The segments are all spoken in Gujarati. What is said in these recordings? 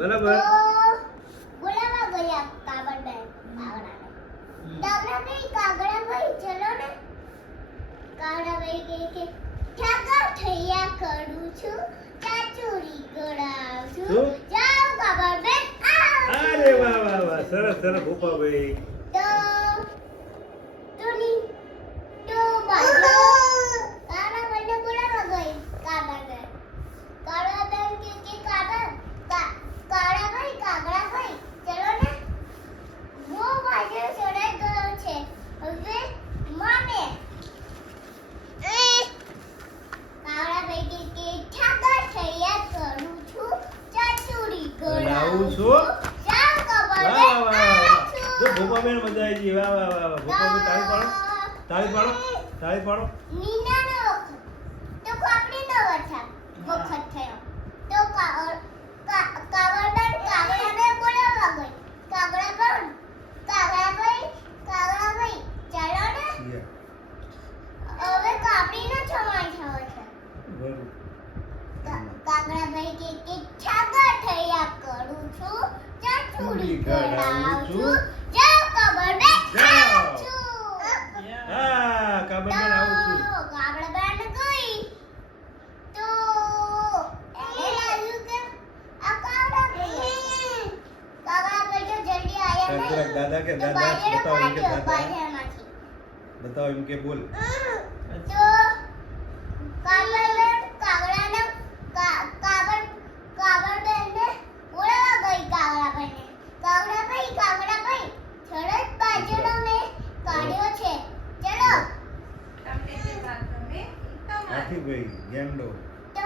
બરાબર. બોલાવા ગયા કાગળભાઈ કાગળાભાઈ ચલો ને. કાગળાભાઈ કે ઠાકર થયા કરું છું ચાચુરી કરાવ છું. શું? જાઓ કાગળભાઈ અરે વાહ વાહ વાહ, સરસ સરસ ભૂપાભાઈ. તો ટુની તો બાજુ કાગળાભાઈને બોલાવા ગઈ કાગળભાઈ. કાગળાભાઈ કે કાગળાભાઈ ચલો ને. वो बाजे चढ़ाई गयो छे હવે માને કાગળાભાઈ કે ઠાકર થયા કરું છું ચાચુરી કરાવું છું. જાઓ વાહ વાહ વાહ વાહ. જો ભૂપાબેન મજા આવી ગઈ. વાહ વાહ વાહ વાહ. ભૂપાબેન તાળી પાડો, તાળી પાડો, તાળી પાડો. નીનાનો વખત તો કાપડીનો વખત થયો તો કાગળભાઈ બોલાવા ગઈ. કાગળભાઈ ચાલો ને. હવે કાપડીનો સમય થયો છે. બરોબર. કાગળાભાઈ કે ઠાકર થયા કરું છું ચાચુરી કરાવું છું. જાઓ કાગળભાઈ જાઓ. આવું છું. હા, કાબરબેન આવું છું. કાગળભાઈને ગઈ તો એને લાગ્યું કે આ કાગળાભાઈ તો જલ્દી આયા નહીં. જરાક દાદા કે તો દાદા બાજેનો બતાવો એમ કે કાઢ્યો દાદા બાજરામાંથી. બતાવો એમ કે બોલ. તો કાગળબેન કાગળાને કાગળબેનને બોલાવા ગઈ કાગળાભાઈને. કાગળાભાઈ છડક બાજુનો મેં કાઢ્યો છે. ચલો હાથી ભાઈ ગેંડો. તો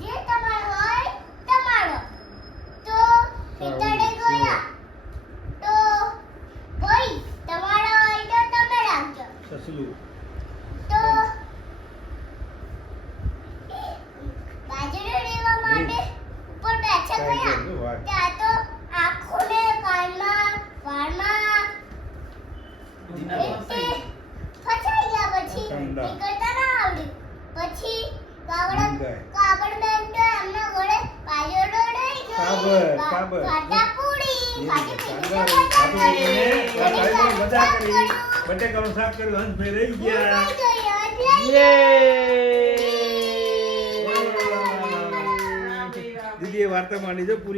જે તમારો હોય તમારો. તો પિતળે ગયા તો ભાઈ તમારો હોય તો તમે રાખજો. સસલું. તો બાજરો લેવા માટે ઉપર બેઠા ગયા. ત્યાં તો આંખોને કાનમાં વાળમાં એટલે ફસાઈ ગયા. પછી ઠંડા. નીકળતા ના આવડ્યું. પછી ઊંઘાય. કાગળબેન તો એમના ઘરે બાજરો લઈ ગઈ. કાબર. ફાટાપુડી કાબર. ફાટી મજા કરી. બટેકાનું શાક કર્યું, હંસભાઈ રહી ગયા. દીદી એ વાર્તા માંડી જો પૂરી.